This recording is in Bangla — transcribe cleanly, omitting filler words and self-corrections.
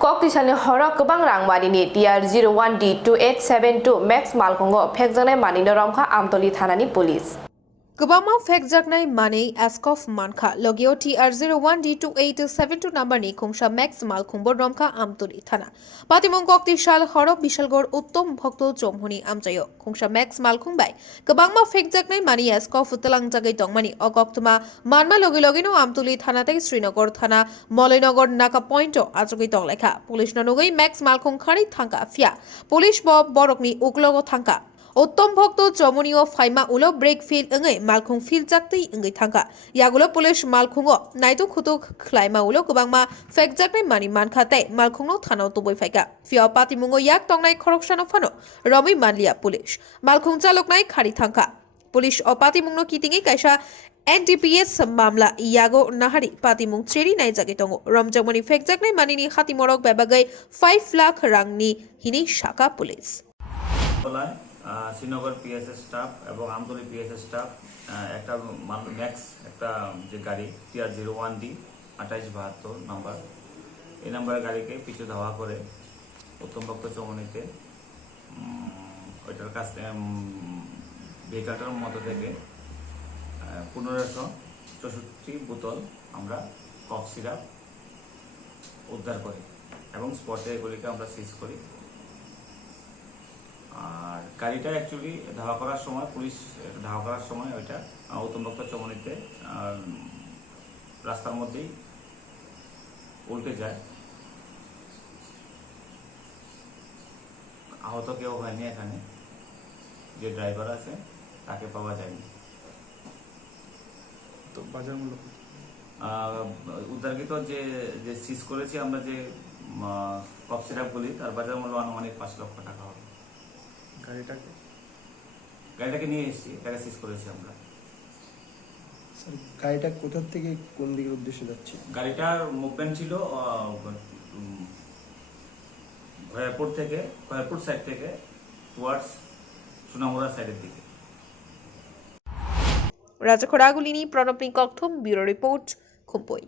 koktisal Horo Kwbang Marini TR01D2872 Max Malkongo Phekjaknai Manini Romkha Amtali Thana ni Police. Kwbang Phekjaknai Manei Askof Manka Logio TR01D2872 number ni Khungsha Max Malkhumbo Romkha Amtali Thana. Patimong koktisal Horo Bishalgor Uttom Bhokto Chomhuni Amchayo Khungsha Max Malkhumbai. Kwbang Phekjaknai Mani Askof Utalang Jagai Tongmani Okoktuma Manma Logilogino Amtali Thana Tei Srinagar Thana Molinagar Naka Pointo Ajogi Tonglekha. Police Nonogoi Max Malkhum Khari Thangka Fia. Police Bob Borokni Uklogo Thangka. Uttom Bhokto Chomoniyo Faima Ulo Break Field Engai Malkhung Field Jakti Engai Thangka. Yagulo Police Malkhungo Naito Khutuk Klaima Ulo Kwbang Phekjaknai Mani Mankhate Malkhungno Thano Tuboi Faika. Fia Patimungo Yak Tongnai Khorokshano Phano Romi Manlia Police. Malkhung Chaloknai Khari Thangka. Police o Patimungno Kitingi Kaisa NDPS Mamla Iago Nahari Patimung Cheri Nai Jagitongo Romjamoni Phekjaknai Manini Hatimorok Bebagai 5 lakh rangni Hini Shaka Police. Srinagar PSS staff এবং আমতলি পিএসএস স্টাফ একটা ম্যাক্স একটা যে গাড়ি TR01D 2872 নাম্বার এই নাম্বারের গাড়িকে পিছু ধাওয়া করে উত্তম ভক্ত চৌমনিতে ওইটার কাছ থেকে ভেহিকলটার মধ্যে থেকে 1564 বোতল আমরা কফ সিরাপ উদ্ধার করি এবং স্পটে এগুলিকে আমরা সিজ করি। আর গাড়িটা অ্যাকচুয়ালি ধাওয়া করার সময় পুলিশ ধাওয়া করার সময় ওইটা উত্তম ভক্ত চৌমনিতে রাস্তার মধ্যেই উল্টে যায়। আহত কেউ হয়নি, এখানে যে ড্রাইভার আছে তাকে পাওয়া যায়নি। তো বাজার মূল্য উদ্ধারকৃত যে সিজ করেছি আমরা যে কফ সিরাপগুলি তার বাজার মূল্য আনুমানিক 5 লক্ষ টাকা হবে। গাড়িটাকে নিয়ে এসেছি, এটাকে সিজ করেছি আমরা। স্যার, গাড়িটা কোথা থেকে কোন দিকের উদ্দেশ্যে যাচ্ছে? গাড়িটার মুভমেন্ট ছিল খয়ারপুর সাইড থেকে টুয়ার্ডস সোনামুড়া সাইডের দিকে। Raja Khoragulini Pranapni Kokthum Bureau Report Khumpui.